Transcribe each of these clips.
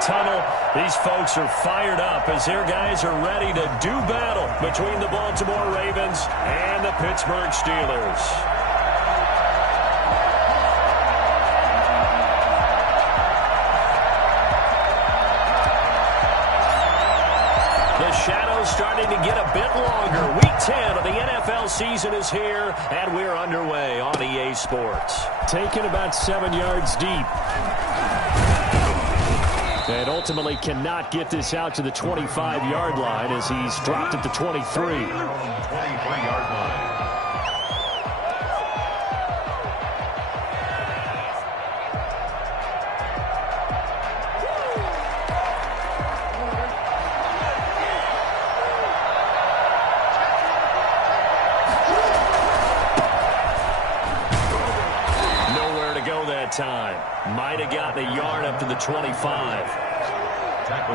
tunnel. These folks are fired up as their guys are ready to do battle between the Baltimore Ravens and the Pittsburgh Steelers. The shadow's starting to get a bit longer. Week 10 of the NFL season is here, and we're underway on EA Sports. Taken about 7 yards deep. And ultimately cannot get this out to the 25-yard line as he's dropped at the 23. 23-yard line. Time. Might have gotten a yard up to the 25.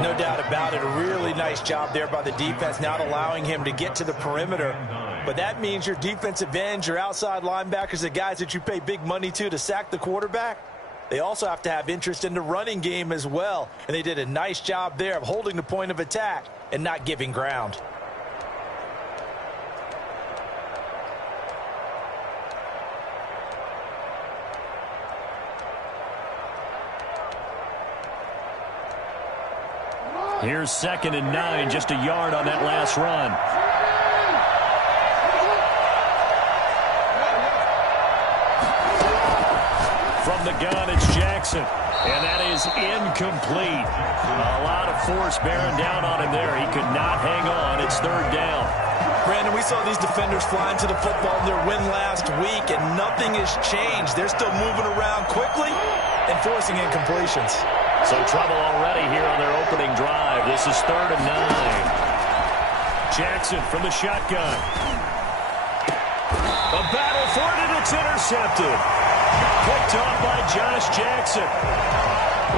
No doubt about it. A really nice job there by the defense, not allowing him to get to the perimeter. But that means your defensive ends, your outside linebackers, the guys that you pay big money to sack the quarterback, they also have to have interest in the running game as well. And they did a nice job there of holding the point of attack and not giving ground. Here's 2nd and 9, just a yard on that last run. From the gun, it's Jackson. And that is incomplete. A lot of force bearing down on him there. He could not hang on. It's 3rd down. Brandon, we saw these defenders flying to the football in their win last week, and nothing has changed. They're still moving around quickly and forcing incompletions. So trouble already here on their opening drive. This is 3rd and 9. Jackson from the shotgun. A battle for it, and it's intercepted. Picked off by Josh Jackson.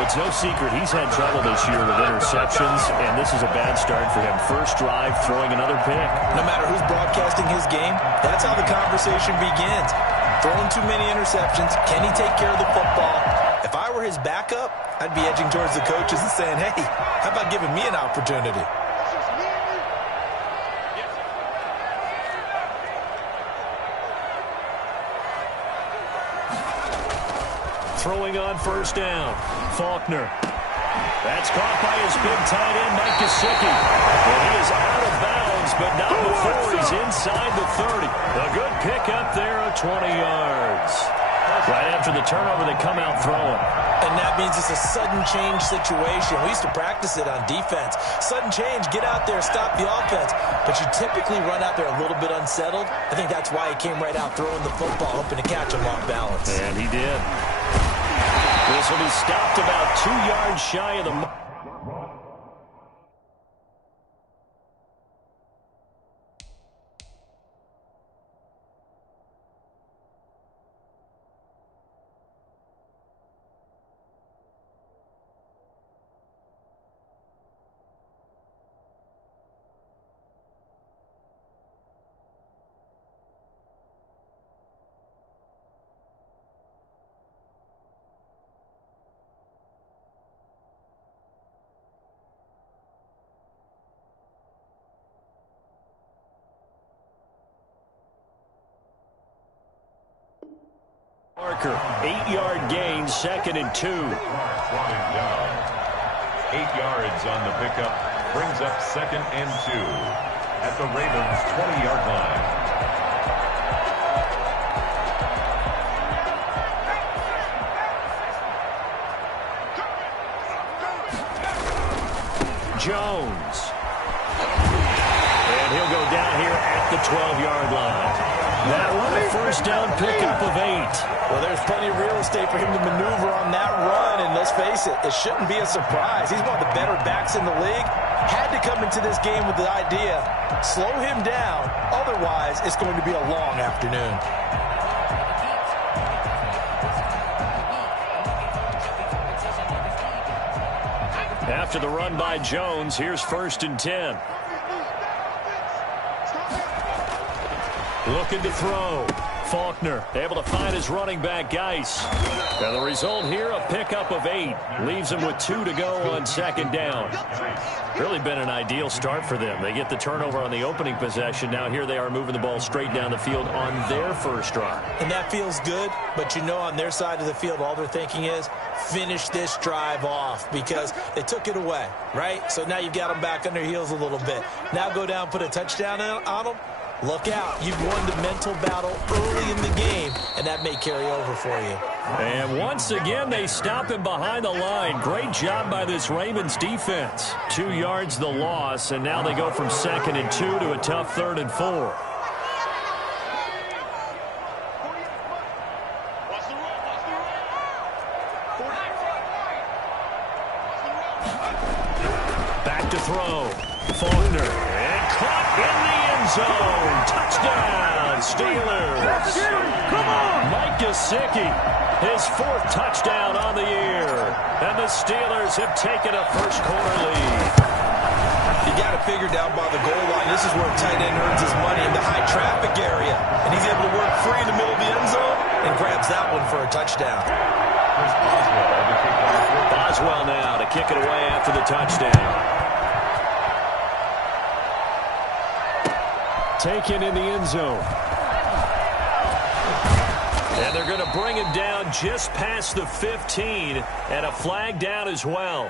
It's no secret he's had trouble this year with interceptions, and this is a bad start for him. First drive, throwing another pick. No matter who's broadcasting his game, that's how the conversation begins. Throwing too many interceptions. Can he take care of the football? If I were his backup, I'd be edging towards the coaches and saying, hey, how about giving me an opportunity? Throwing on 1st down. Faulkner. That's caught by his big tight end, Mike Gesicki. And he is out of bounds, but not before he's inside the 30. A good pickup there of 20 yards. Right after the turnover, they come out throwing. And that means it's a sudden change situation. We used to practice it on defense. Sudden change, get out there, stop the offense. But you typically run out there a little bit unsettled. I think that's why he came right out throwing the football, hoping to catch him off balance. And he did. This will be stopped about 2 yards shy of the mark. Parker, 8-yard gain, 2nd and 2. 8 yards on the pickup, brings up 2nd and 2 at the Ravens' 20-yard line. Jones. And he'll go down here at the 12-yard line. That one, a 1st down pickup of 8. Well, there's plenty of real estate for him to maneuver on that run, and let's face it, it shouldn't be a surprise. He's one of the better backs in the league. Had to come into this game with the idea, slow him down, otherwise it's going to be a long afternoon. After the run by Jones, here's 1st and 10. Looking to throw. Faulkner able to find his running back, Geis. And the result here, a pickup of 8. Leaves him with 2 to go on second down. Really been an ideal start for them. They get the turnover on the opening possession. Now here they are moving the ball straight down the field on their first drive. And that feels good, but you know on their side of the field, all they're thinking is finish this drive off because they took it away, right? So now you've got them back on their heels a little bit. Now go down, put a touchdown on them. Look out. You've won the mental battle early in the game, and that may carry over for you. And once again, they stop him behind the line. Great job by this Ravens defense. 2 yards the loss, and now they go from 2nd and 2 to a tough 3rd and 4. Back to throw. Faulkner. And caught in the end zone. Touchdown, Steelers. Come on! Mike Gesicki, his 4th touchdown on the year. And the Steelers have taken a first quarter lead. You got to figure down by the goal line. This is where a tight end earns his money in the high traffic area. And he's able to work free in the middle of the end zone and grabs that one for a touchdown. Boswell now to kick it away after the touchdown. Taken in the end zone. And they're going to bring him down just past the 15, and a flag down as well.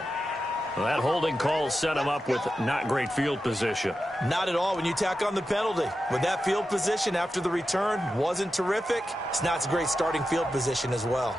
Well, that holding call set him up with not great field position. Not at all when you tack on the penalty. With that field position after the return wasn't terrific, it's not a great starting field position as well.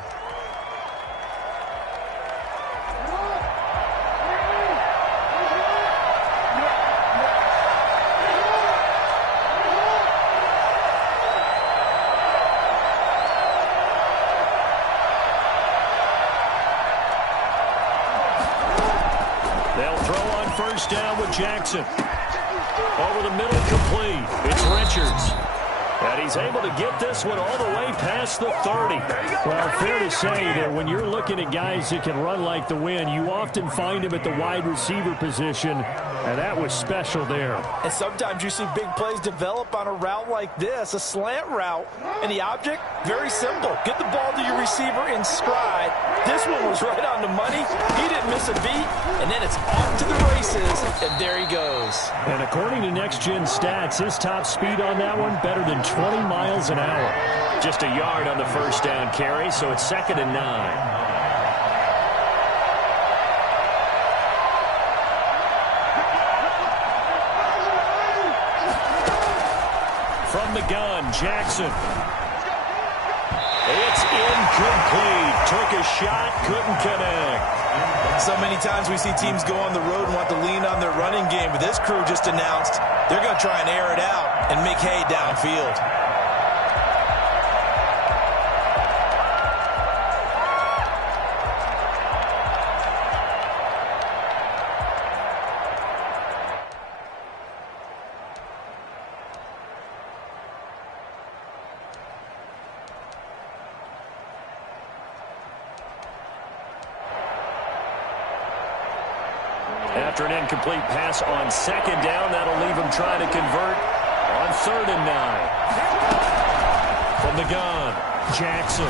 First down with Jackson. Over the middle, complete. It's Richards. And he's able to get this one all the way past the 30. Well, fair to say that when you're looking at guys that can run like the wind, you often find him at the wide receiver position, and that was special there. And sometimes you see big plays develop on a route like this, a slant route, and the object, very simple. Get the ball to your receiver in stride. This one was right on the money. He didn't miss a beat, and then it's off to the races, and there he goes. And according to Next Gen Stats, his top speed on that one, better than 20 miles an hour. Just a yard on the first down carry, so it's 2nd and 9. From the gun, Jackson. It's incomplete. Took a shot, couldn't connect. So many times we see teams go on the road and want to lean on their running game, but this crew just announced they're going to try and air it out and make hay downfield. After an incomplete pass on 2nd down, that'll leave him trying to convert on 3rd and 9. From the gun, Jackson.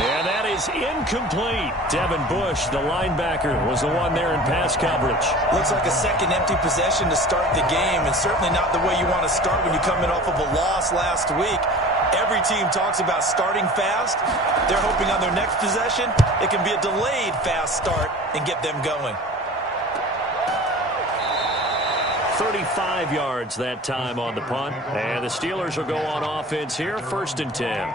And that is incomplete. Devin Bush, the linebacker, was the one there in pass coverage. Looks like a second empty possession to start the game, and certainly not the way you want to start when you're coming off of a loss last week. Every team talks about starting fast. They're hoping on their next possession, it can be a delayed fast start and get them going. 35 yards that time on the punt. And the Steelers will go on offense here, 1st and 10.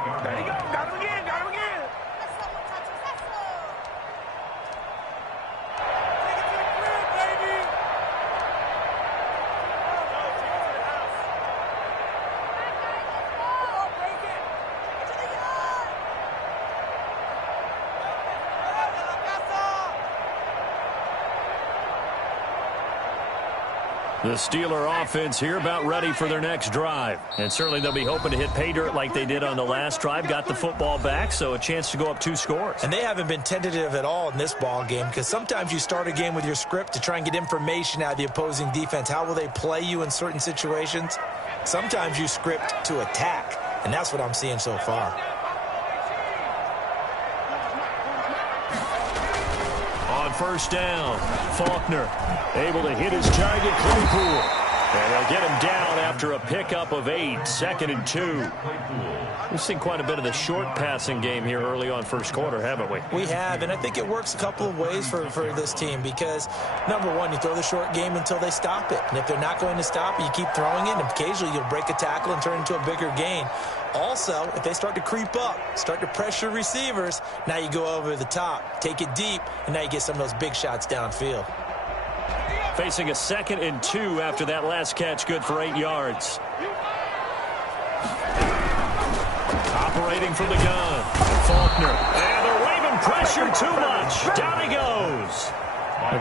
The Steeler offense here about ready for their next drive. And certainly they'll be hoping to hit pay dirt like they did on the last drive. Got the football back, so a chance to go up 2 scores. And they haven't been tentative at all in this ball game because sometimes you start a game with your script to try and get information out of the opposing defense. How will they play you in certain situations? Sometimes you script to attack. and that's what I'm seeing so far. On first down, Faulkner able to hit his target, Claypool. And they'll get him down after a pickup of 8, 2nd and 2. We've seen quite a bit of the short passing game here early on first quarter, haven't we? We have, and I think it works a couple of ways for this team because, number one, you throw the short game until they stop it. And if they're not going to stop it, you keep throwing it, and occasionally you'll break a tackle and turn it into a bigger gain. Also, if they start to creep up, start to pressure receivers, now you go over the top, take it deep, and now you get some of those big shots downfield. Facing a 2nd and 2 after that last catch, good for 8 yards. Operating from the gun, Faulkner. And they're waving pressure too much. Down he goes.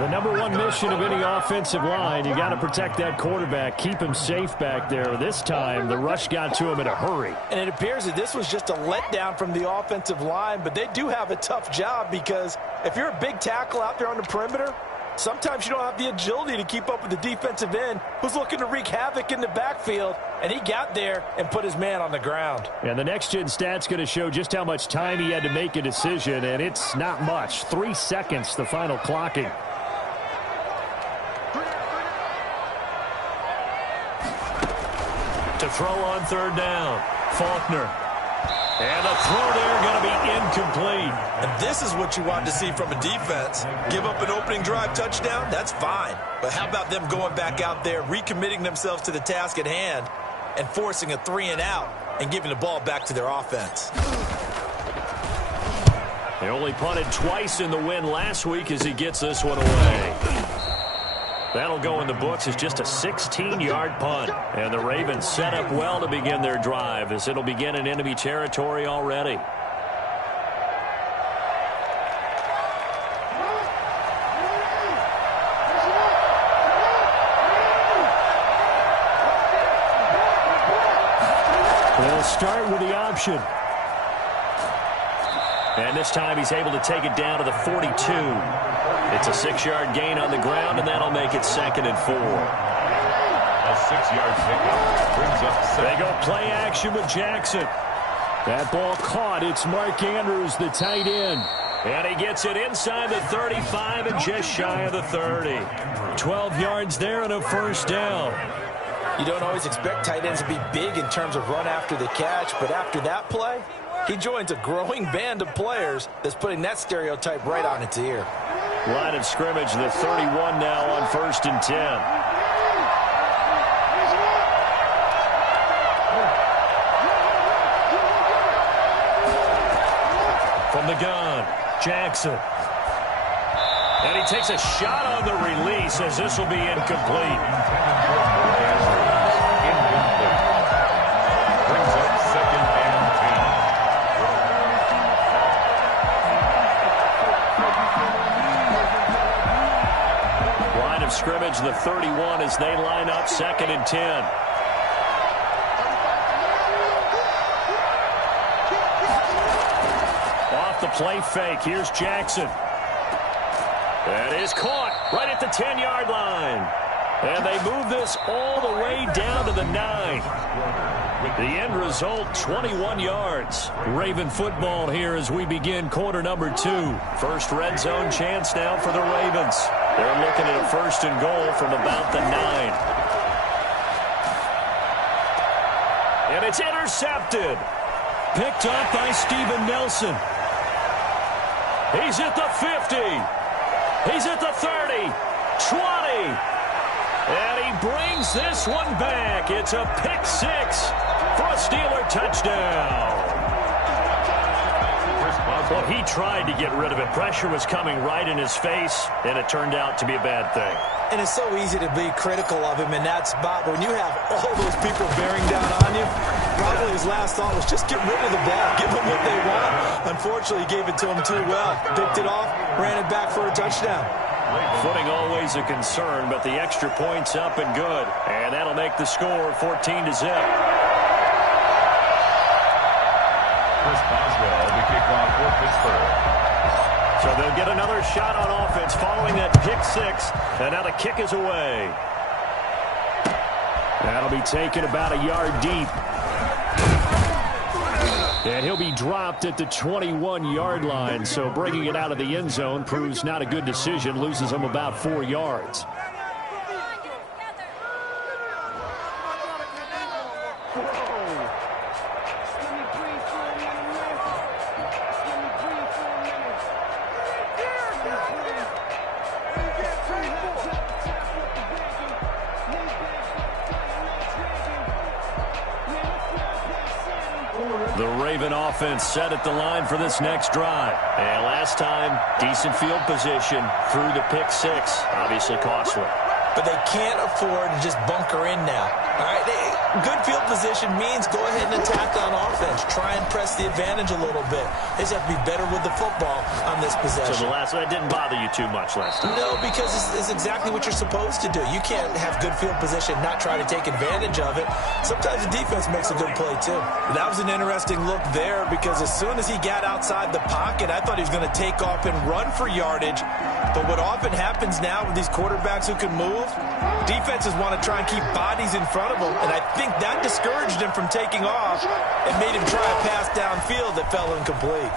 The number one mission of any offensive line, you got to protect that quarterback, keep him safe back there. This time, the rush got to him in a hurry. And it appears that this was just a letdown from the offensive line, but they do have a tough job because if you're a big tackle out there on the perimeter, sometimes you don't have the agility to keep up with the defensive end who's looking to wreak havoc in the backfield, and he got there and put his man on the ground. And the next-gen stat's going to show just how much time he had to make a decision, and it's not much. 3 seconds, the final clocking. To throw on third down, Faulkner. And the throw there going to be incomplete. And this is what you want to see from a defense. Give up an opening drive touchdown, that's fine. But how about them going back out there, recommitting themselves to the task at hand, and forcing a 3-and-out and giving the ball back to their offense. They only punted twice in the win last week as he gets this one away. That'll go in the books as just a 16-yard punt. And the Ravens set up well to begin their drive as it'll begin in enemy territory already. They'll start with the option. And this time he's able to take it down to the 42. It's a 6-yard gain on the ground, and that'll make it 2nd and 4. A 6-yard pickup brings up 7. They go play action with Jackson. That ball caught. It's Mark Andrews, the tight end. And he gets it inside the 35 and just shy of the 30. 12 yards there and a first down. You don't always expect tight ends to be big in terms of run after the catch, but after that play, he joins a growing band of players that's putting that stereotype right on its ear. Line of scrimmage, the 31 now on 1st and 10. From the gun, Jackson. And he takes a shot on the release as this will be incomplete. Brings up 2nd and 10. Line of scrimmage, the 31 as they line up 2nd and 10. Off the play fake, here's Jackson. That is caught right at the 10-yard line. And they move this all the way down to the 9. The end result, 21 yards. Raven football here as we begin quarter number 2. First red zone chance now for the Ravens. They're looking at a 1st and goal from about the 9. And it's intercepted. Picked up by Steven Nelson. He's at the 50. He's at the 30, 20, and he brings this one back. It's a pick 6 for a Steeler touchdown. Well, he tried to get rid of it. Pressure was coming right in his face, and it turned out to be a bad thing. And it's so easy to be critical of him in that spot, but when you have all those people bearing down on you, probably his last thought was just get rid of the ball, give them what they want. Unfortunately, he gave it to them too well. Picked it off, ran it back for a touchdown. Footing always a concern, but the extra point's up and good. And that'll make the score 14-0. Chris Boswell, the kickoff for Pittsburgh. So they'll get another shot on offense following that pick 6. And now the kick is away. That'll be taken about a yard deep. And he'll be dropped at the 21-yard line, so bringing it out of the end zone proves not a good decision, loses him about 4 yards. The Raven offense set at the line for this next drive. And last time, decent field position through the pick six. Obviously costly. But they can't afford to just bunker in now. All right, good field position means go ahead and attack on offense. Try and press the advantage a little bit. They just have to be better with the football on this possession. So that didn't bother you too much last time? No, because it's exactly what you're supposed to do. You can't have good field position, not try to take advantage of it. Sometimes the defense makes a good play, too. That was an interesting look there because as soon as he got outside the pocket, I thought he was going to take off and run for yardage. But what often happens now with these quarterbacks who can move, defenses want to try and keep bodies in front of them, and I think that discouraged him from taking off and made him try a pass downfield that fell incomplete.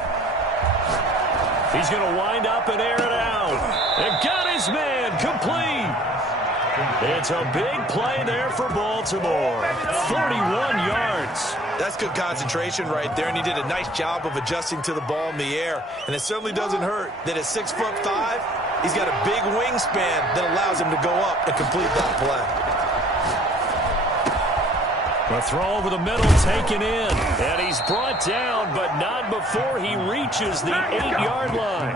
He's going to wind up and air it out. And got his man complete. It's a big play there for Baltimore. 41 yards. That's good concentration right there, and he did a nice job of adjusting to the ball in the air. And it certainly doesn't hurt that at 6'5", he's got a big wingspan that allows him to go up and complete that play. A throw over the middle taken in. And he's brought down, but not before he reaches the 8-yard line.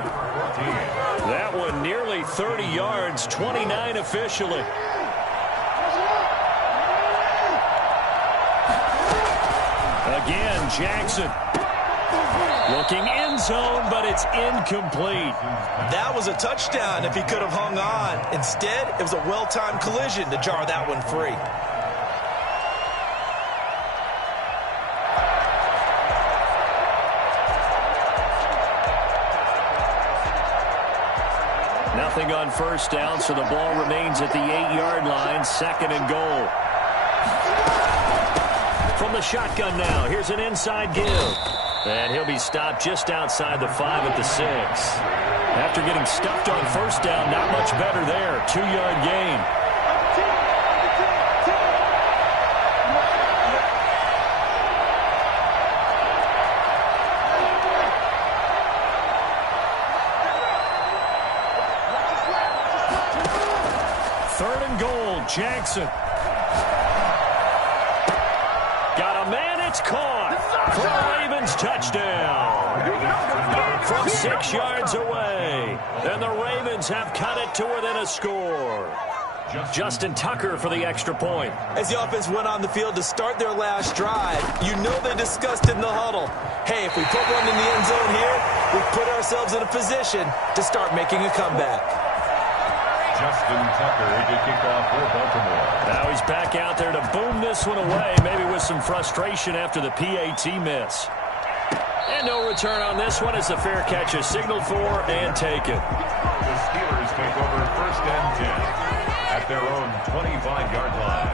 That one nearly 30 yards, 29 officially. Again, Jackson. Looking end zone, but it's incomplete. That was a touchdown if he could have hung on. Instead, it was a well-timed collision to jar that one free. Nothing on first down, so the ball remains at the 8-yard line, 2nd and goal. From the shotgun now, here's an inside give. And he'll be stopped just outside the 5 at the 6. After getting stuffed on first down, not much better there. 2-yard gain. Jackson. Got a man, it's caught. For a Ravens touchdown. From 6 yards away. And the Ravens have cut it to within a score. Justin Tucker for the extra point. As the offense went on the field to start their last drive, you know they discussed in the huddle, hey, if we put one in the end zone here, we put ourselves in a position to start making a comeback. Justin Tucker to kick off for Baltimore. Now he's back out there to boom this one away, maybe with some frustration after the PAT miss. And no return on this one as the fair catch is signaled for and taken. The Steelers take over 1st and 10 at their own 25-yard line.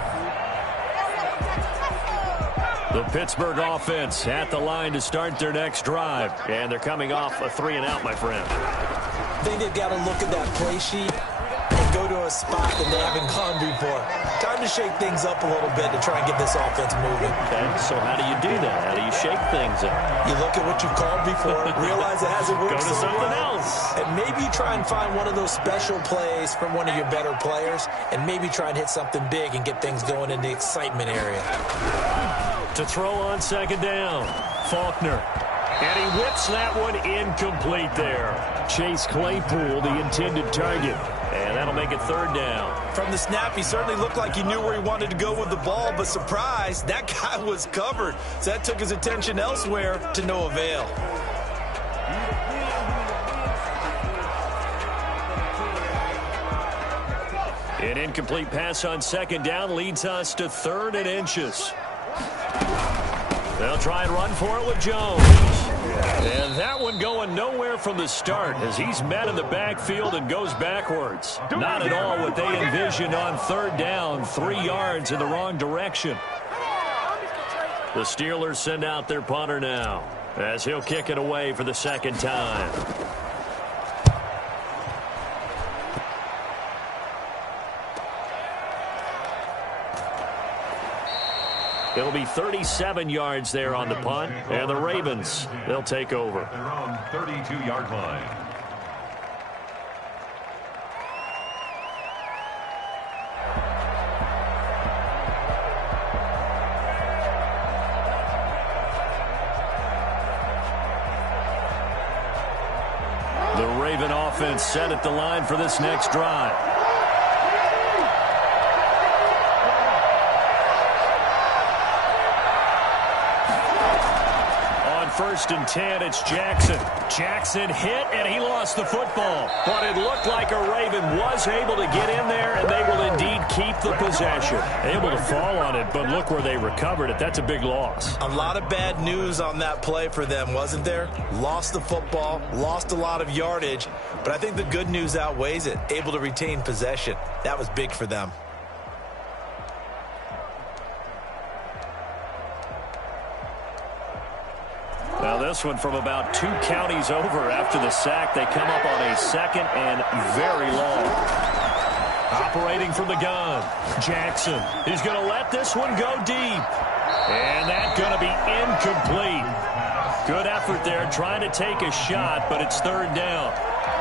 The Pittsburgh offense at the line to start their next drive. And they're coming off a 3-and-out, my friend. I think they've got to look at that play sheet and go to a spot that they haven't gone before. Time to shake things up a little bit to try and get this offense moving. Okay, so how do you do that? How do you shake things up? You look at what you've called before, realize it hasn't worked. Go to something else. And maybe try and find one of those special plays from one of your better players, and maybe try and hit something big and get things going in the excitement area. To throw on 2nd down, Faulkner. And he whips that one incomplete there. Chase Claypool, the intended target. And that'll make it 3rd down. From the snap, he certainly looked like he knew where he wanted to go with the ball, but surprise, that guy was covered. So that took his attention elsewhere to no avail. An incomplete pass on 2nd down leads us to 3rd and inches. They'll try and run for it with Jones. And that one going nowhere from the start as he's met in the backfield and goes backwards. Not at all what they envisioned on 3rd down, 3 yards in the wrong direction. The Steelers send out their punter now, as he'll kick it away for the second time. It'll be 37 yards there on the punt, and the Ravens, they'll take over. Their own 32-yard line. The Raven offense set at the line for this next drive. First and 10, it's Jackson. Jackson hit, and he lost the football. But it looked like a Raven was able to get in there, and they will indeed keep the possession. Able to fall on it, but look where they recovered it. That's a big loss. A lot of bad news on that play for them, wasn't there? Lost the football, lost a lot of yardage, but I think the good news outweighs it. Able to retain possession. That was big for them. Now this one from about 2 counties over after the sack. They come up on a second and very long. Operating from the gun, Jackson. He's going to let this one go deep. And that's going to be incomplete. Good effort there trying to take a shot, but it's third down.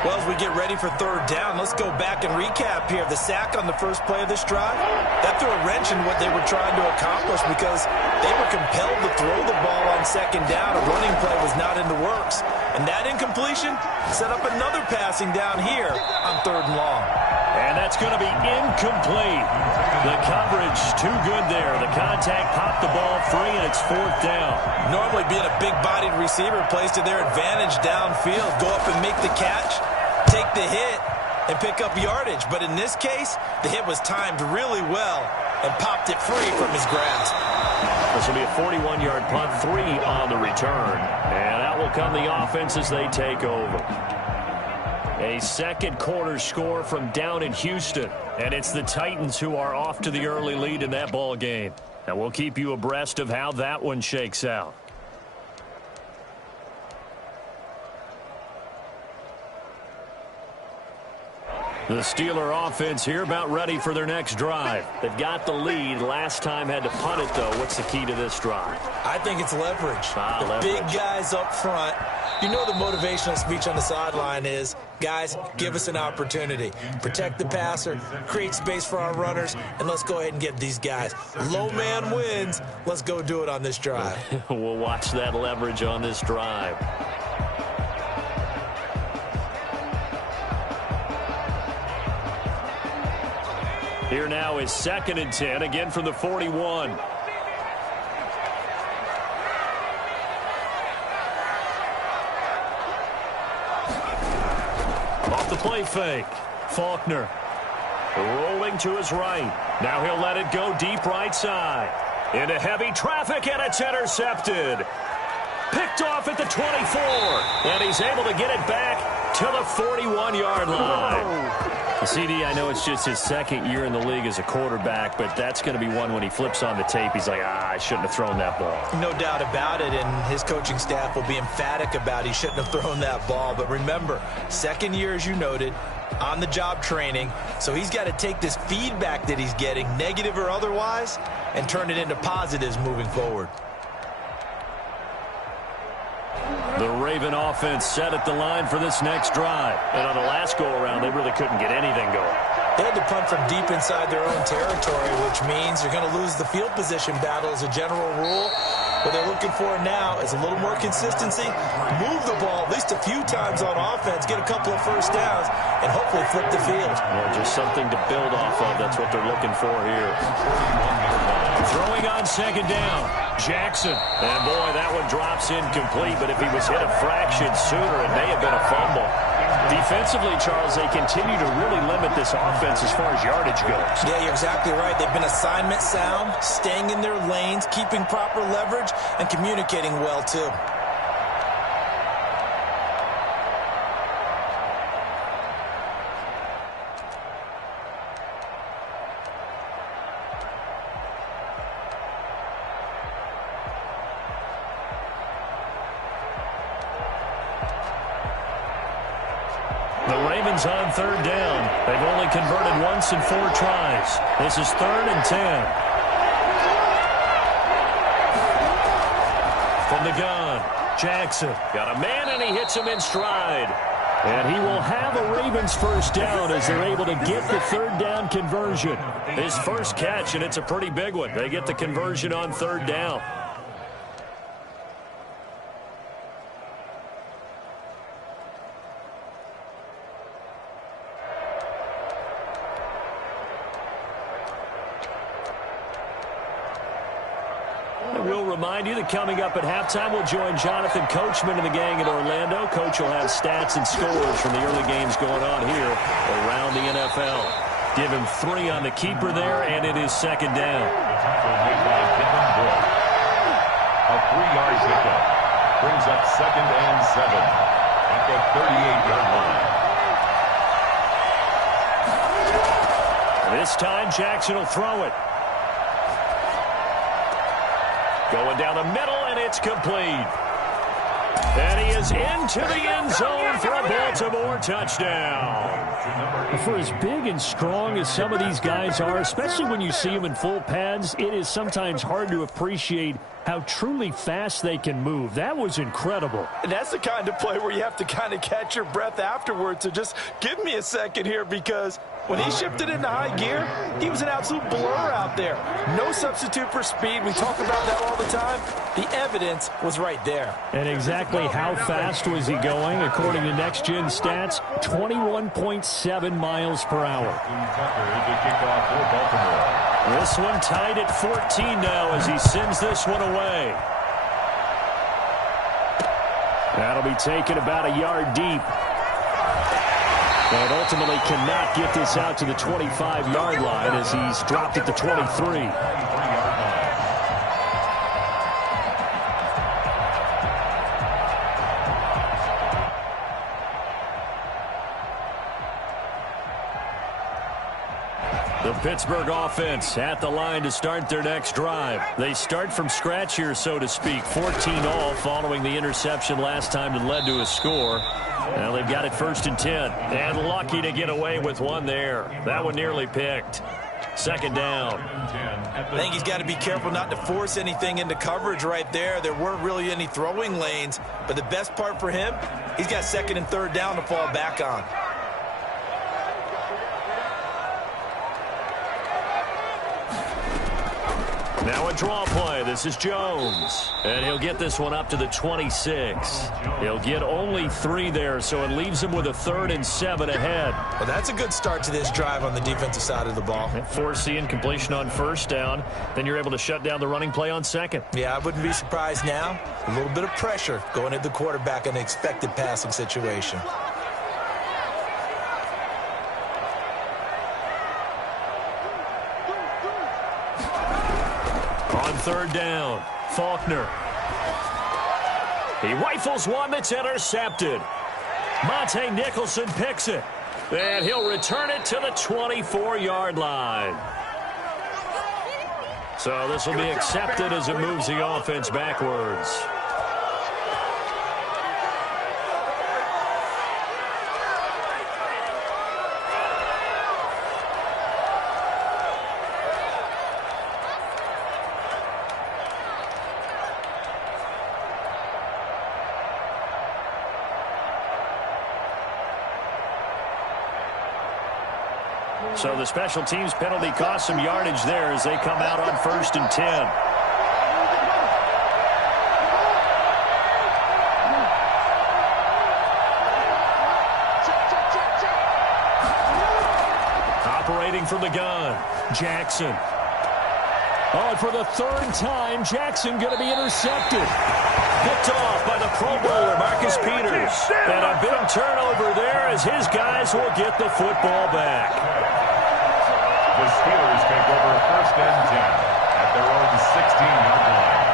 Well, as we get ready for third down, let's go back and recap here. The sack on the first play of this drive, that threw a wrench in what they were trying to accomplish because they were compelled to throw the ball on second down. A running play was not in the works. And that incompletion set up another passing down here on third and long. And that's going to be incomplete. The coverage too good there. The contact popped the ball free, and it's fourth down. Normally being a big-bodied receiver plays to their advantage downfield. Go up and make the catch, take the hit, and pick up yardage. But in this case, the hit was timed really well and popped it free from his grasp. This will be a 41-yard punt, 3 on the return. And that will come the offense as they take over. A second quarter score from down in Houston. And it's the Titans who are off to the early lead in that ball game. And we'll keep you abreast of how that one shakes out. The Steeler offense here about ready for their next drive. They've got the lead. Last time had to punt it, though. What's the key to this drive? I think it's leverage. Big guys up front. You know the motivational speech on the sideline is, guys, give us an opportunity. Protect the passer, create space for our runners, and let's go ahead and get these guys. Low man wins. Let's go do it on this drive. We'll watch that leverage on this drive. Here now is second and 10, again from the 41. Off the play fake. Faulkner rolling to his right. Now he'll let it go deep right side. Into heavy traffic, and it's intercepted. Picked off at the 24. And he's able to get it back to the 41-yard line. CD, I know it's just his second year in the league as a quarterback, but that's going to be one when he flips on the tape. He's like, I shouldn't have thrown that ball. No doubt about it, and his coaching staff will be emphatic about he shouldn't have thrown that ball. But remember, second year, as you noted, on-the-job training, so he's got to take this feedback that he's getting, negative or otherwise, and turn it into positives moving forward. The Raven offense set at the line for this next drive. And on the last go-around, they really couldn't get anything going. They had to punt from deep inside their own territory, which means you're going to lose the field position battle as a general rule. What they're looking for now is a little more consistency. Move the ball at least a few times on offense, get a couple of first downs, and hopefully flip the field. Well, just something to build off of. That's what they're looking for here. Throwing on second down, Jackson. And boy, that one drops incomplete, but if he was hit a fraction sooner, it may have been a fumble. Defensively, Charles, they continue to really limit this offense as far as yardage goes. Yeah, you're exactly right. They've been assignment sound, staying in their lanes, keeping proper leverage, and communicating well, too. Ravens on third down. They've only converted once in 4 tries. This is 3rd and 10. From the gun, Jackson got a man, and he hits him in stride. And he will have a Ravens first down as they're able to get the 3rd down conversion. His first catch, and it's a pretty big one. They get the conversion on 3rd down. We'll remind you that coming up at halftime, we'll join Jonathan Coachman and the gang in Orlando. Coach will have stats and scores from the early games going on here around the NFL. Give him 3 on the keeper there, and it is 2nd down. A 3-yard pickup brings up 2nd and 7 at the 38-yard line. This time, Jackson will throw it. Going down the middle, and it's complete. And he is into the end zone for a Baltimore touchdown. For as big and strong as some of these guys are, especially when you see them in full pads, it is sometimes hard to appreciate how truly fast they can move. That was incredible. And that's the kind of play where you have to kind of catch your breath afterwards. So just give me a second here, because when he shifted into high gear, he was an absolute blur out there. No substitute for speed. We talk about that all the time. The evidence was right there. And exactly how fast was he going? According to Next Gen Stats, 21.7 miles per hour. This one tied at 14 now as he sends this one away. That'll be taken about a yard deep. And ultimately cannot get this out to the 25-yard line as he's dropped at the 23. The Pittsburgh offense at the line to start their next drive. They start from scratch here, so to speak. 14 all following the interception last time that led to a score. Now they've got it 1st and 10. And lucky to get away with one there. That one nearly picked. 2nd down. I think he's got to be careful not to force anything into coverage right there. There weren't really any throwing lanes. But the best part for him, he's got 2nd and 3rd down to fall back on. Now a draw play. This is Jones. And he'll get this one up to the 26. He'll get only 3 there, so it leaves him with a 3rd and 7 ahead. Well, that's a good start to this drive on the defensive side of the ball. Forcing completion on 1st down. Then you're able to shut down the running play on 2nd. Yeah, I wouldn't be surprised now. A little bit of pressure going at the quarterback in an expected passing situation. On 3rd down, Faulkner. He rifles one that's intercepted. Monte Nicholson picks it. And he'll return it to the 24-yard line. So this will be accepted as it moves the offense backwards. So the special teams penalty cost some yardage there as they come out on 1st and 10. Operating from the gun, Jackson. Oh, and for the 3rd time, Jackson going to be intercepted. Picked off by the Pro Bowler, Marcus Peters. And a big turnover there as his guys will get the football back. The Steelers take over 1st and 10 at their own 16-yard line.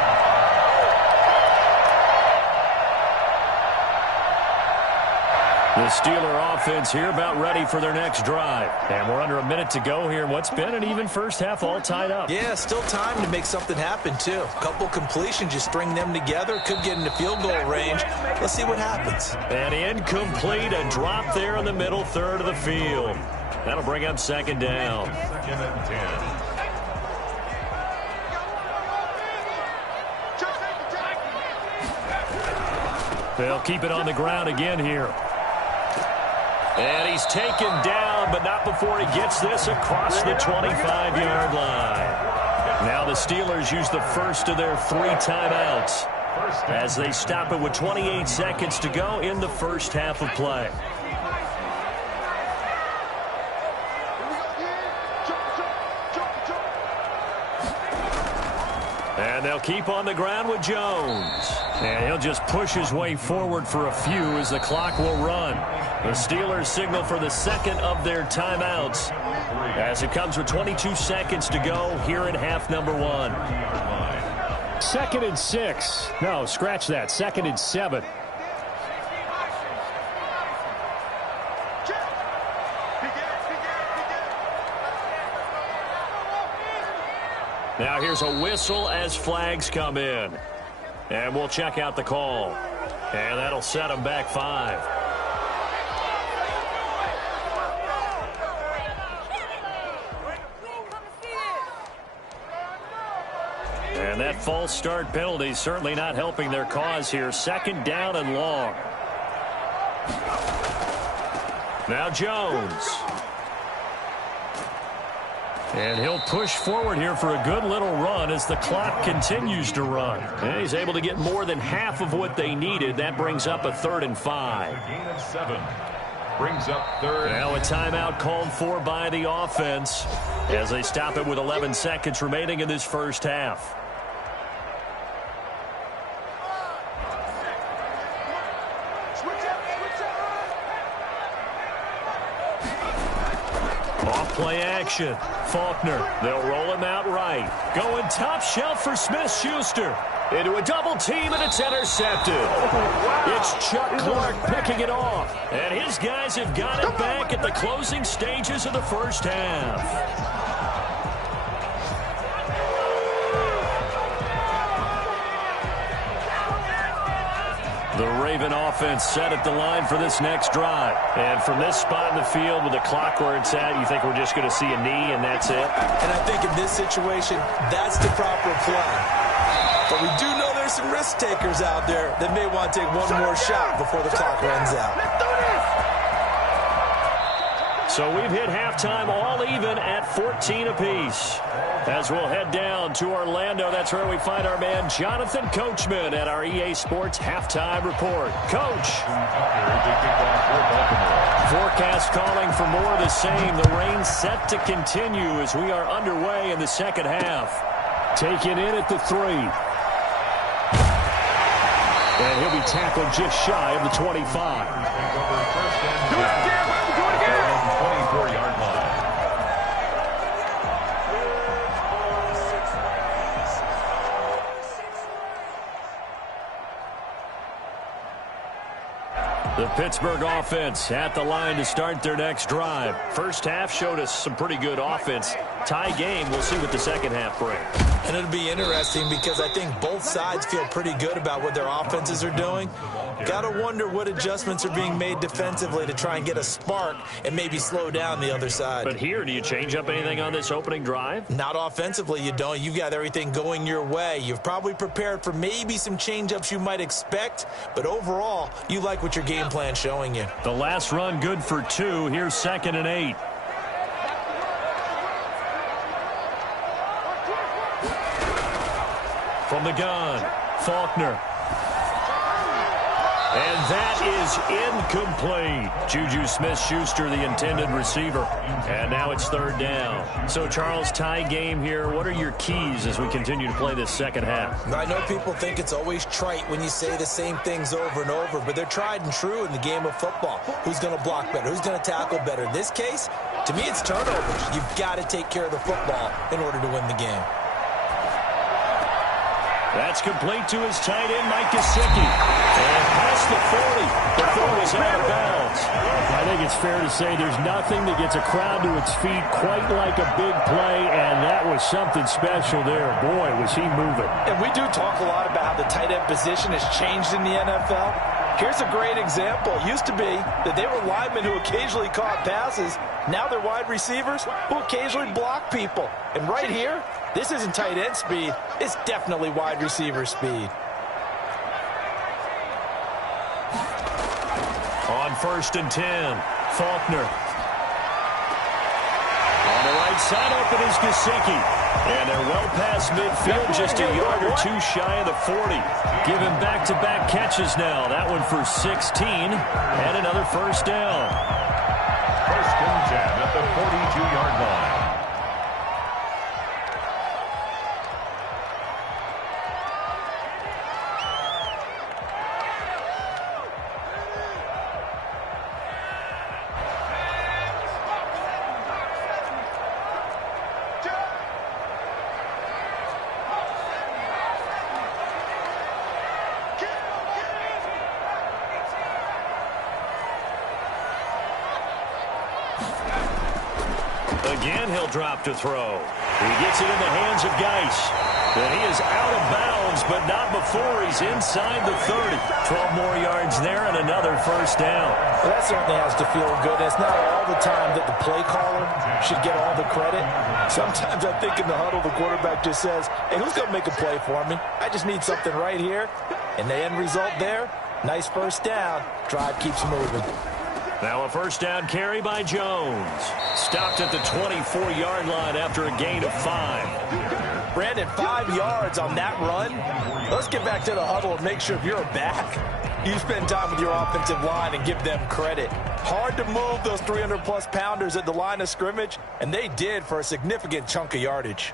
The Steeler offense here about ready for their next drive. And we're under a minute to go here in what's been an even first half, all tied up. Yeah, still time to make something happen, too. A couple completions, you string them together, could get into field goal range. Let's see what happens. And incomplete, a drop there in the middle third of the field. That'll bring up second down. Second and 10. They'll keep it on the ground again here. And he's taken down, but not before he gets this across the 25-yard line. Now the Steelers use the first of their 3 timeouts as they stop it with 28 seconds to go in the first half of play. And they'll keep on the ground with Jones. And he'll just push his way forward for a few as the clock will run. The Steelers signal for the second of their timeouts as it comes with 22 seconds to go here in half number 1. 2nd and 6. No, scratch that. 2nd and 7. Now here's a whistle as flags come in. And we'll check out the call. And that'll set them back 5. And that false start penalty certainly not helping their cause here. 2nd down and long. Now Jones. And he'll push forward here for a good little run as the clock continues to run. And he's able to get more than half of what they needed. That brings up a 3rd and 5. A gain of 7. Brings up 3rd. Now a timeout called for by the offense as they stop it with 11 seconds remaining in this first half. Off-play action. Faulkner. They'll roll him out right. Going top shelf for Smith-Schuster. Into a double team, and it's intercepted. It's Chuck Clark picking it off. And his guys have got it back at the closing stages of the first half. The Raven offense set at the line for this next drive. And from this spot in the field with the clock where it's at, you think we're just going to see a knee and that's it? And I think in this situation, that's the proper play. But we do know there's some risk takers out there that may want to take one more shot before the clock runs out. So we've hit halftime all even at 14 apiece. As we'll head down to Orlando, that's where we find our man Jonathan Coachman at our EA Sports Halftime Report. Coach. Forecast calling for more of the same. The rain set to continue as we are underway in the second half. Taken in at the 3. And he'll be tackled just shy of the 25. Do it again, baby. Do it again. 24-yard line. The Pittsburgh offense at the line to start their next drive. First half showed us some pretty good offense. Tie game. We'll see what the second half brings. And it'll be interesting because I think both sides feel pretty good about what their offenses are doing. Got to wonder what adjustments are being made defensively to try and get a spark and maybe slow down the other side. But here, do you change up anything on this opening drive? Not offensively, you don't. You've got everything going your way. You've probably prepared for maybe some change-ups you might expect, but overall, you like what your game plan's showing you. The last run good for 2. Here's 2nd and 8. From the gun, Faulkner. And that is incomplete. Juju Smith-Schuster, the intended receiver. And now it's 3rd down. So, Charles, tie game here. What are your keys as we continue to play this second half? I know people think it's always trite when you say the same things over and over, but they're tried and true in the game of football. Who's going to block better? Who's going to tackle better? In this case, to me, it's turnovers. You've got to take care of the football in order to win the game. That's complete to his tight end, Mike Gesicki. And past the 40 before he's out of bounds. I think it's fair to say there's nothing that gets a crowd to its feet quite like a big play, and that was something special there. Boy, was he moving. And we do talk a lot about how the tight end position has changed in the NFL. Here's a great example. It used to be that they were linemen who occasionally caught passes. Now they're wide receivers who occasionally block people. And right here, this isn't tight end speed. It's definitely wide receiver speed. On 1st and 10, Faulkner. On the right side, open is Gesicki. And they're well past midfield, just a yard or two shy of the 40. Give him back-to-back catches now. That one for 16, and another first down. 1st and 10 at the 42-yard line. Again, he'll drop to throw. He gets it in the hands of Geis. And he is out of bounds, but not before he's inside the 30. 12 more yards there and another first down. Well, that certainly has to feel good. It's not all the time that the play caller should get all the credit. Sometimes I think in the huddle, the quarterback just says, hey, who's going to make a play for me? I just need something right here. And the end result there, nice first down. Drive keeps moving. Now a first down carry by Jones. Stopped at the 24-yard line after a gain of 5. Brandon, 5 yards on that run. Let's get back to the huddle and make sure if you're a back, you spend time with your offensive line and give them credit. Hard to move those 300-plus pounders at the line of scrimmage, and they did for a significant chunk of yardage.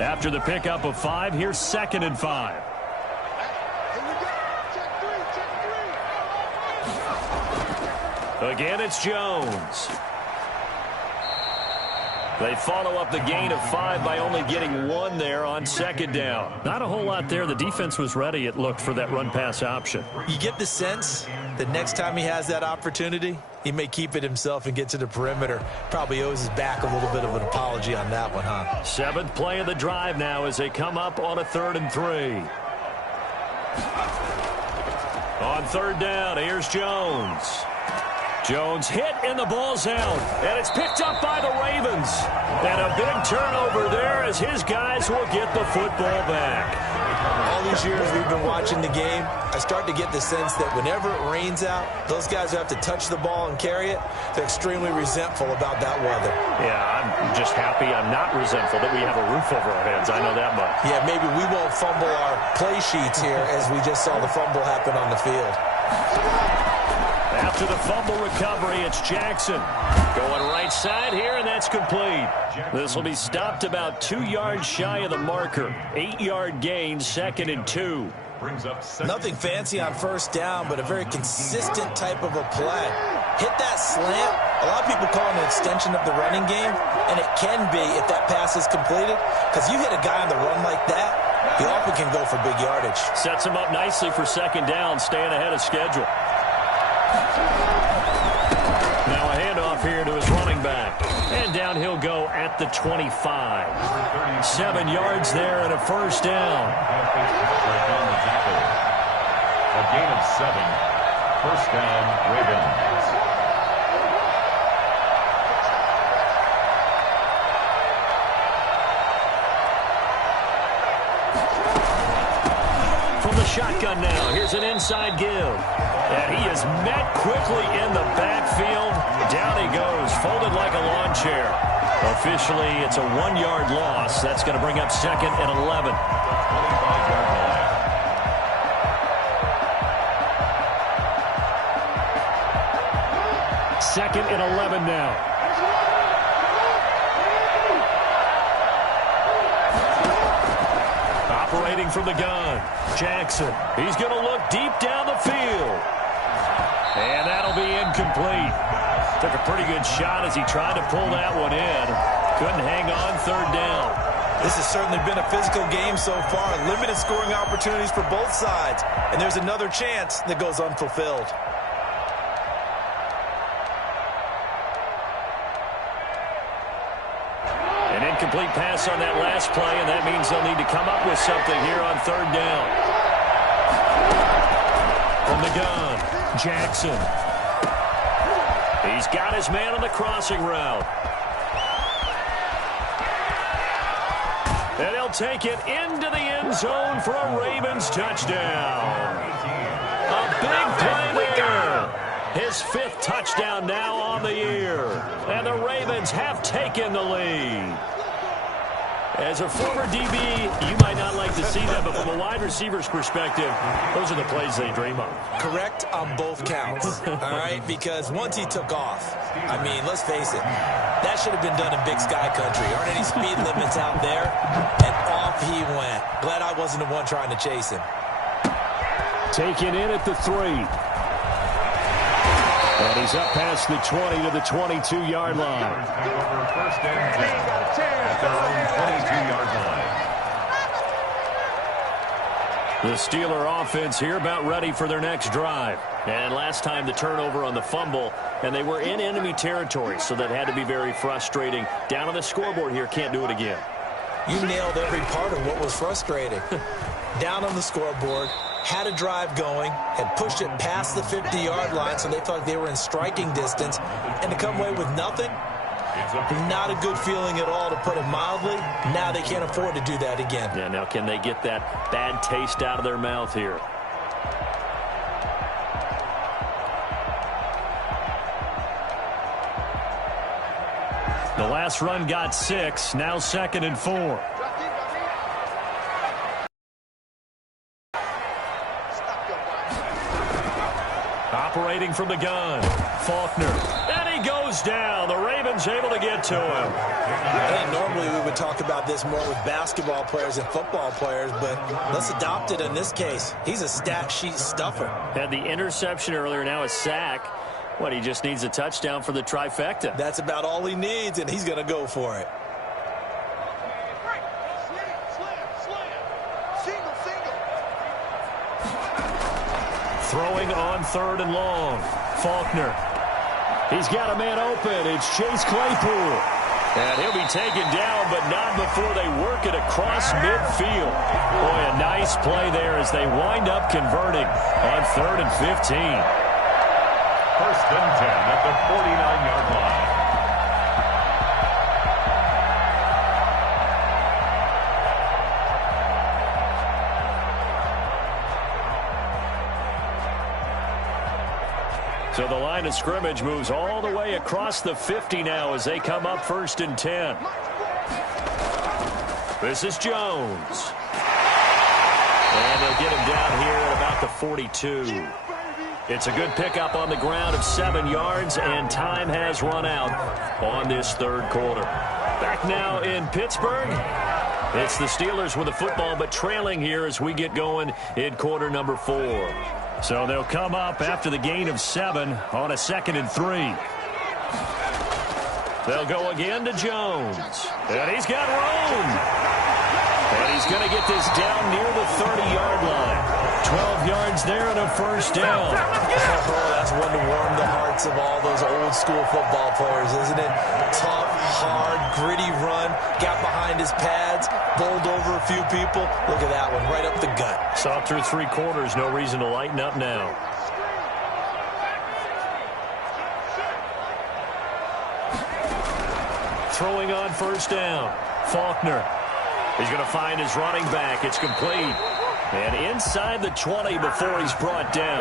After the pickup of 5, here's 2nd and 5. Again, it's Jones. They follow up the gain of 5 by only getting 1 there on 2nd down. Not a whole lot there. The defense was ready, it looked, for that run-pass option. You get the sense that next time he has that opportunity, he may keep it himself and get to the perimeter. Probably owes his back a little bit of an apology on that one, huh? 7th play of the drive now as they come up on a 3rd and 3. On 3rd down, here's Jones. Jones hit and the ball's out. And it's picked up by the Ravens. And a big turnover there as his guys will get the football back. All these years we've been watching the game, I start to get the sense that whenever it rains out, those guys who have to touch the ball and carry it, they're extremely resentful about that weather. Yeah, I'm just happy I'm not resentful that we have a roof over our heads. I know that much. Yeah, maybe we won't fumble our play sheets here as we just saw the fumble happen on the field. After the fumble recovery, it's Jackson. Going right side here, and that's complete. This will be stopped about 2 yards shy of the marker. 8-yard gain, 2nd and 2. Nothing fancy on first down, but a very consistent type of a play. Hit that slant. A lot of people call it an extension of the running game, and it can be if that pass is completed, because you hit a guy on the run like that, he often can go for big yardage. Sets him up nicely for 2nd down, staying ahead of schedule. Now a handoff here to his running back. And down he'll go at the 25. 7 yards there and a first down. A gain of 7. First down, Ravens. From the shotgun now, here's an inside give. And he is met quickly in the backfield. Down he goes, folded like a lawn chair. Officially, it's a 1-yard loss. That's going to bring up 2nd and 11. 25-yard line. Second and 11 now. Operating from the gun, Jackson. He's going to look deep down the field. And that'll be incomplete. Took a pretty good shot as he tried to pull that one in. Couldn't hang on third down. This has certainly been a physical game so far. Limited scoring opportunities for both sides. And there's another chance that goes unfulfilled. An incomplete pass on that last play, and that means they'll need to come up with something here on third down. From the gun, Jackson. He's got his man on the crossing route. And he'll take it into the end zone for a Ravens touchdown. A big play there. His 5th touchdown now on the year. And the Ravens have taken the lead. As a former DB, you might not like to see that, but from a wide receiver's perspective, those are the plays they dream of. Correct on both counts, all right? Because once he took off, I mean, let's face it, that should have been done in Big Sky Country. Aren't any speed limits out there? And off he went. Glad I wasn't the one trying to chase him. Taken in at the 3. And he's up past the 20 to the 22-yard line. First and 10 at their own 22-yard line. The Steeler offense here about ready for their next drive. And last time the turnover on the fumble, and they were in enemy territory, so that had to be very frustrating. Down on the scoreboard here, can't do it again. You nailed every part of what was frustrating. Down on the scoreboard, had a drive going, had pushed it past the 50-yard line, so they thought they were in striking distance, and to come away with nothing, not a good feeling at all, to put it mildly. Now they can't afford to do that again. Yeah, now can they get that bad taste out of their mouth here? The last run got 6, now 2nd and 4. Operating from the gun, Faulkner. And he goes down. The Ravens able to get to him. I think normally we would talk about this more with basketball players and football players, but let's adopt it in this case. He's a stat sheet stuffer. Had the interception earlier, now a sack. What, he just needs a touchdown for the trifecta. That's about all he needs, and he's going to go for it. Throwing on 3rd and long. Faulkner. He's got a man open. It's Chase Claypool. And he'll be taken down, but not before they work it across midfield. Boy, a nice play there as they wind up converting on 3rd and 15. First and 10 at the 49-yard line. So the line of scrimmage moves all the way across the 50 now as they come up 1st and 10. This is Jones. And they'll get him down here at about the 42. It's a good pickup on the ground of 7 yards, and time has run out on this 3rd quarter. Back now in Pittsburgh. It's the Steelers with the football, but trailing here as we get going in quarter number 4. So they'll come up after the gain of 7 on a 2nd and 3. They'll go again to Jones. And he's got room. And he's going to get this down near the 30-yard line. 12 yards there and a first down. Oh, that's one to warm the hearts of all those old-school football players, isn't it? Tough, hard, gritty run. Got behind his pads, bowled over a few people. Look at that one, right up the gut. Saw through 3 quarters. No reason to lighten up now. Throwing on 1st down. Faulkner. He's going to find his running back. It's complete. And inside the 20 before he's brought down.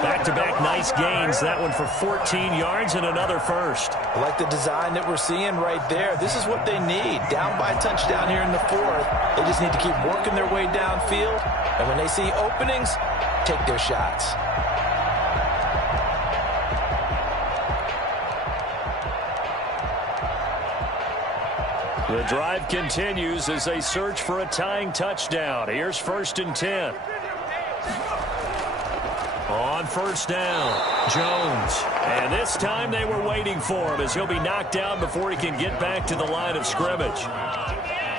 Back-to-back nice gains. That one for 14 yards and another first. I like the design that we're seeing right there. This is what they need. Down by a touchdown here in the 4th. They just need to keep working their way downfield. And when they see openings, take their shots. The drive continues as they search for a tying touchdown. Here's 1st and 10. On first down, Jones. And this time they were waiting for him as he'll be knocked down before he can get back to the line of scrimmage.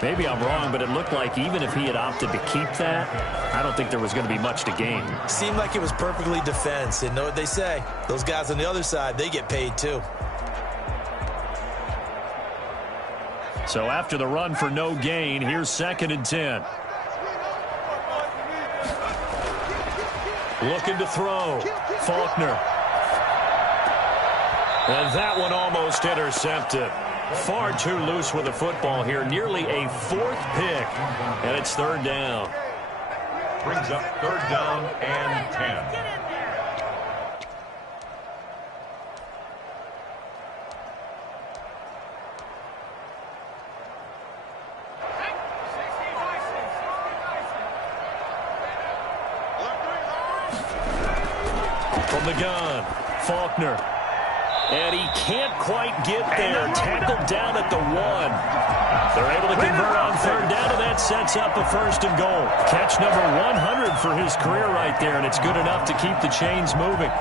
Maybe I'm wrong, but it looked like even if he had opted to keep that, I don't think there was going to be much to gain. Seemed like it was perfectly defense. And know what they say? Those guys on the other side, they get paid too. So after the run for no gain, here's 2nd and 10. Looking to throw. Faulkner. And that one almost intercepted. Far too loose with the football here. Nearly a 4th pick. And it's 3rd down. Brings up 3rd down and 10. From the gun, Faulkner. And he can't quite get there. Tackled down at the 1. They're able to convert on 3rd down, and that sets up a 1st and goal. Catch number 100 for his career right there, and it's good enough to keep the chains moving.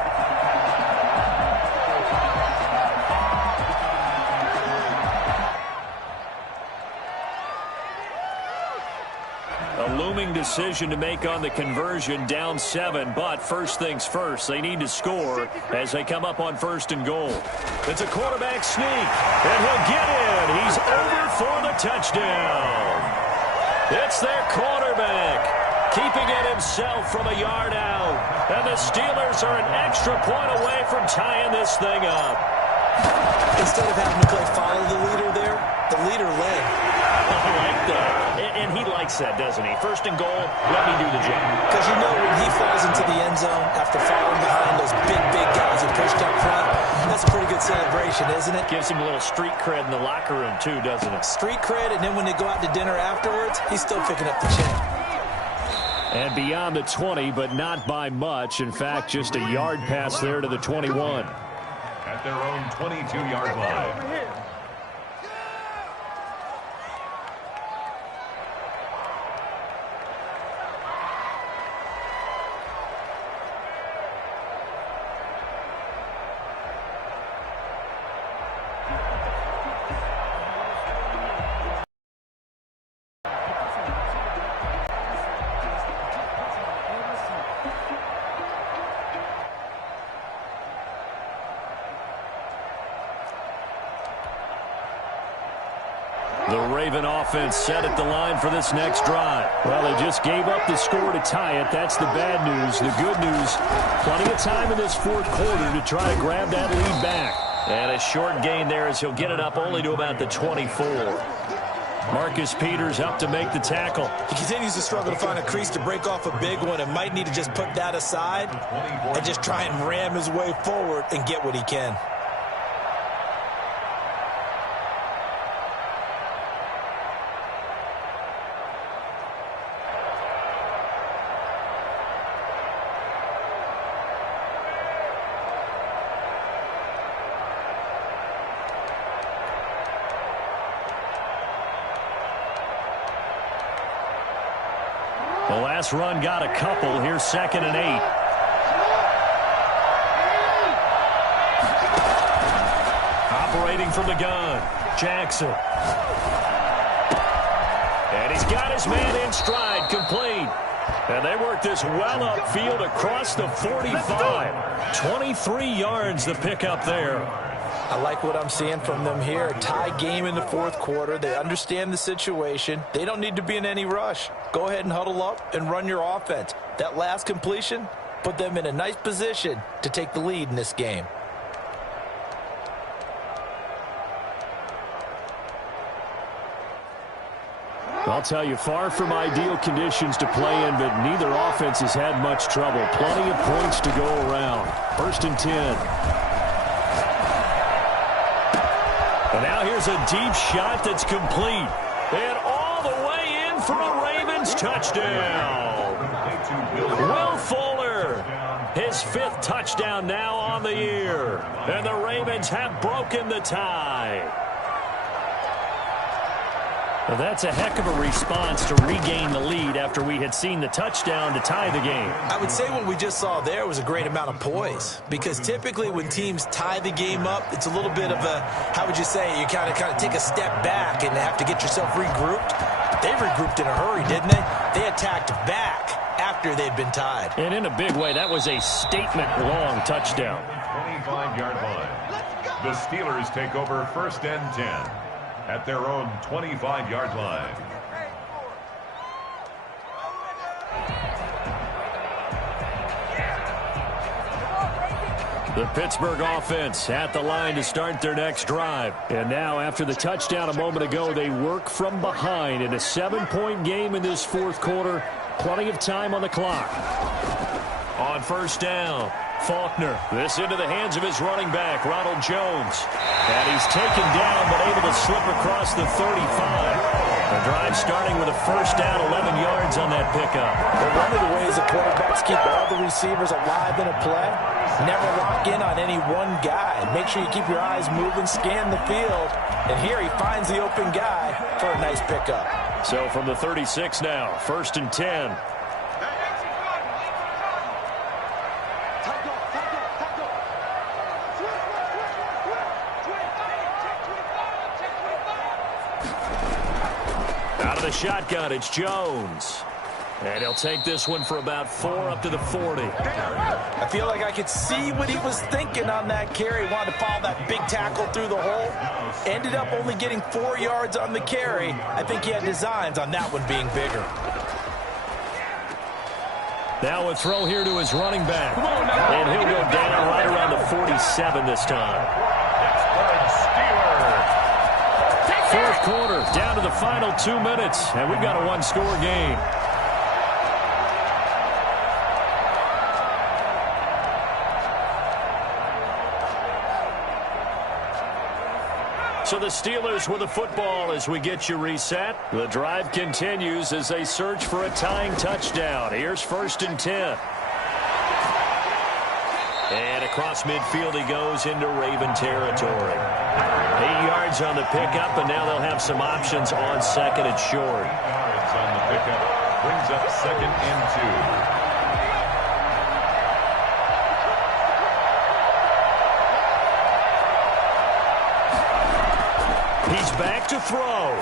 A looming decision to make on the conversion, down 7, but first things first, they need to score as they come up on 1st and goal. It's a quarterback sneak, and he'll get in. He's over for the touchdown. It's their quarterback, keeping it himself from a yard out, and the Steelers are an extra point away from tying this thing up. Instead of having to play follow the leader there, the leader led. I like that. And he likes that, doesn't he? 1st and goal, let me do the job. Because you know when he falls into the end zone after falling behind those big guys who pushed up front, that's a pretty good celebration, isn't it? Gives him a little street cred in the locker room, too, doesn't it? Street cred, and then when they go out to dinner afterwards, he's still picking up the check. And beyond the 20, but not by much. In fact, just a yard pass there to the 21. At their own 22-yard line. The Raven offense set at the line for this next drive. Well, they just gave up the score to tie it. That's the bad news. The good news, plenty of time in this 4th quarter to try to grab that lead back. And a short gain there as he'll get it up only to about the 24. Marcus Peters up to make the tackle. He continues to struggle to find a crease to break off a big one and might need to just put that aside and just try and ram his way forward and get what he can. The last run got a couple. Here's 2nd and 8. Operating from the gun, Jackson. And he's got his man in stride, complete. And they work this well upfield across the 45. 23 yards the pickup there. I like what I'm seeing from them here. A tie game in the 4th quarter. They understand the situation. They don't need to be in any rush. Go ahead and huddle up and run your offense. That last completion put them in a nice position to take the lead in this game. I'll tell you, far from ideal conditions to play in, but neither offense has had much trouble. Plenty of points to go around. 1st and 10. And now here's a deep shot that's complete. And all the way in for a Ravens touchdown. Will Fuller, his 5th touchdown now on the year. And the Ravens have broken the tie. Well, that's a heck of a response to regain the lead after we had seen the touchdown to tie the game. I would say what we just saw there was a great amount of poise, because typically when teams tie the game up, it's a little bit of a, how would you say, you kind of take a step back and have to get yourself regrouped. They regrouped in a hurry, didn't they? They attacked back after they'd been tied. And in a big way, that was a statement-long touchdown. 25-yard line. The Steelers take over 1st and 10 at their own 25-yard line. The Pittsburgh offense at the line to start their next drive. And now, after the touchdown a moment ago, they work from behind in a 7-point game in this fourth quarter. Plenty of time on the clock. On 1st down, Faulkner. This into the hands of his running back, Ronald Jones. And he's taken down, but able to slip across the 35. The drive starting with a 1st down, 11 yards on that pickup. But one of the ways that quarterbacks keep all the receivers alive in a play, never lock in on any one guy. Make sure you keep your eyes moving, scan the field. And here he finds the open guy for a nice pickup. So from the 36 now, 1st and 10. Out of the shotgun, it's Jones. And he'll take this one for about 4 up to the 40. I feel like I could see what he was thinking on that carry. He wanted to follow that big tackle through the hole. Ended up only getting 4 yards on the carry. I think he had designs on that one being bigger. Now a throw here to his running back. And he'll go down right around the 47 this time. Fourth quarter, down to the final 2 minutes, and we've got a one-score game. So the Steelers with the football as we get you reset. The drive continues as they search for a tying touchdown. Here's 1st and 10. And across midfield he goes into Raven territory. 8 yards on the pickup, and now they'll have some options on 2nd and short. 8 yards on the pickup brings up 2nd and 2. He's back to throw.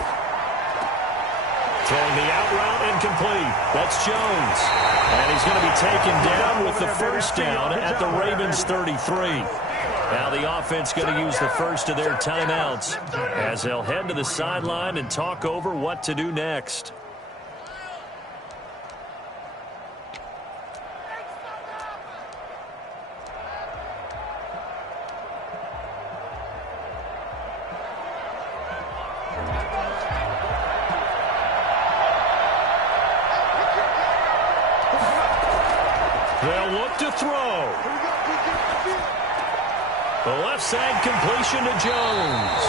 Throwing the out route incomplete. That's Jones. And he's going to be taken down with the 1st down at the Ravens 33. Now the offense going to use the first of their timeouts as they'll head to the sideline and talk over what to do next. They'll look to throw. The left side completion to Jones.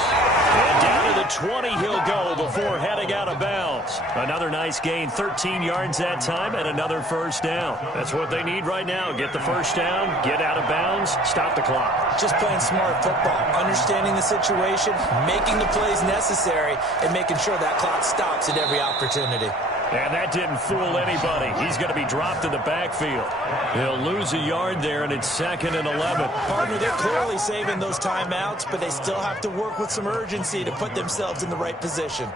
And down to the 20 he'll go before heading out of bounds. Another nice gain, 13 yards that time, and another 1st down. That's what they need right now. Get the 1st down, get out of bounds, stop the clock. Just playing smart football, understanding the situation, making the plays necessary, and making sure that clock stops at every opportunity. And that didn't fool anybody. He's going to be dropped in the backfield. He'll lose a yard there, and it's 2nd and 11. Partner, they're clearly saving those timeouts, but they still have to work with some urgency to put themselves in the right position.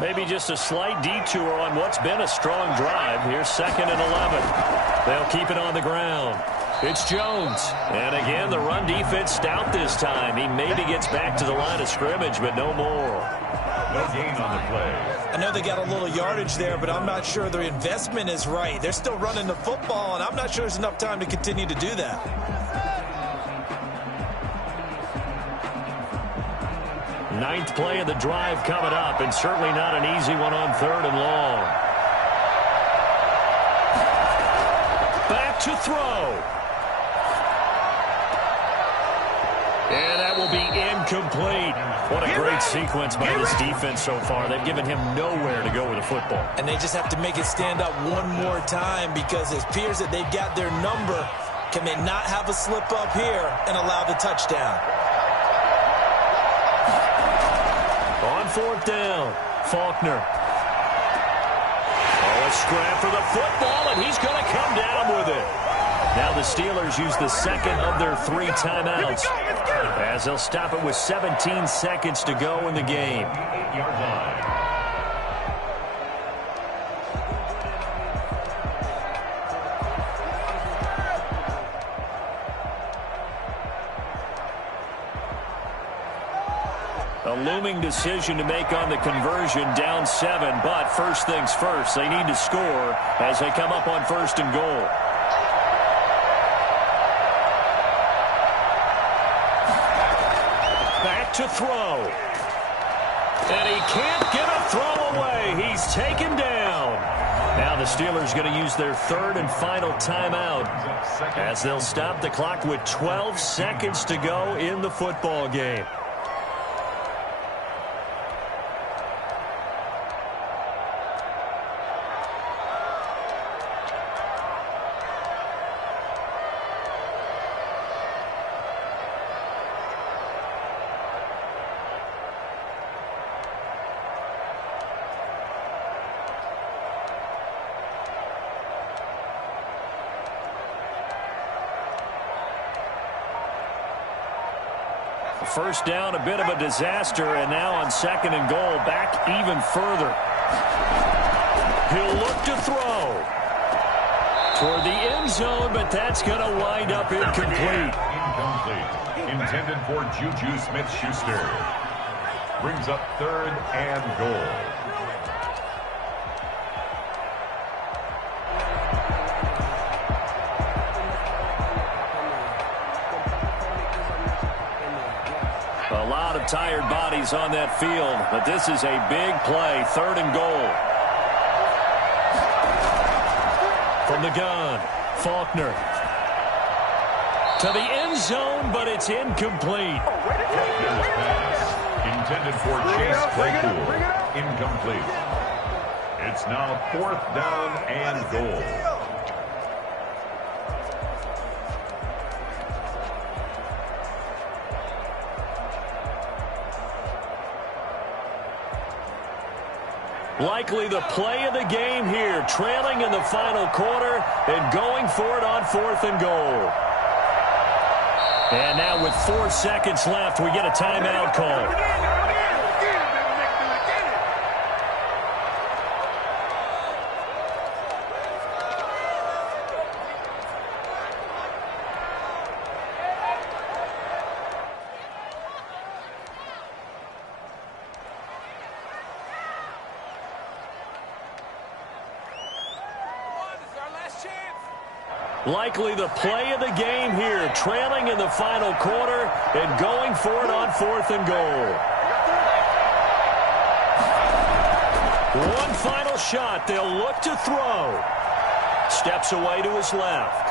Maybe just a slight detour on what's been a strong drive. Here's 2nd and 11. They'll keep it on the ground. It's Jones. And again, the run defense stout this time. He maybe gets back to the line of scrimmage, but no more. No gain on the play. I know they got a little yardage there, but I'm not sure their investment is right. They're still running the football, and I'm not sure there's enough time to continue to do that. Ninth play of the drive coming up, and certainly not an easy one on 3rd and long. Back to throw. And that will be incomplete. What a great sequence by this defense so far. They've given him nowhere to go with the football. And they just have to make it stand up one more time, because it appears that they've got their number. Can they not have a slip up here and allow the touchdown? On 4th down, Faulkner. A scrap for the football, and he's going to come down with it. Now the Steelers use the second of their 3 timeouts, as they'll stop it with 17 seconds to go in the game. 8-yard line. A looming decision to make on the conversion, down 7, but first things first, they need to score as they come up on 1st and goal. Back to throw. And he can't get a throw away. He's taken down. Now the Steelers going to use their 3rd and final timeout, as they'll stop the clock with 12 seconds to go in the football game. First down, a bit of a disaster, and now on 2nd and goal, back even further. He'll look to throw toward the end zone, but that's going to wind up incomplete. Incomplete. Intended for Juju Smith-Schuster. Brings up 3rd and goal. A lot of tired bodies on that field, but this is a big play. 3rd and goal. From the gun, Faulkner. To the end zone, but it's incomplete. Faulkner's pass. Intended for Chase Claypool. Incomplete. It's now 4th down and goal. Likely the play of the game here, trailing in the final quarter and going for it on 4th and goal. And now with 4 seconds left, we get a timeout call. Likely the play of the game here, trailing in the final quarter and going for it on 4th and goal. One final shot. They'll look to throw. Steps away to his left.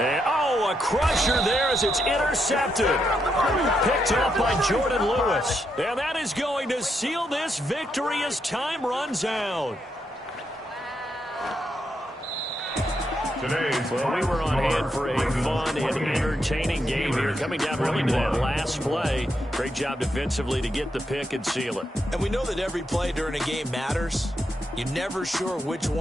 And, oh, a crusher there as it's intercepted. Picked up by Jordan Lewis. And that is going to seal this victory as time runs out. Well, we were on hand for a fun and entertaining game here. Coming down really to that last play. Great job defensively to get the pick and seal it. And we know that every play during a game matters. You're never sure which one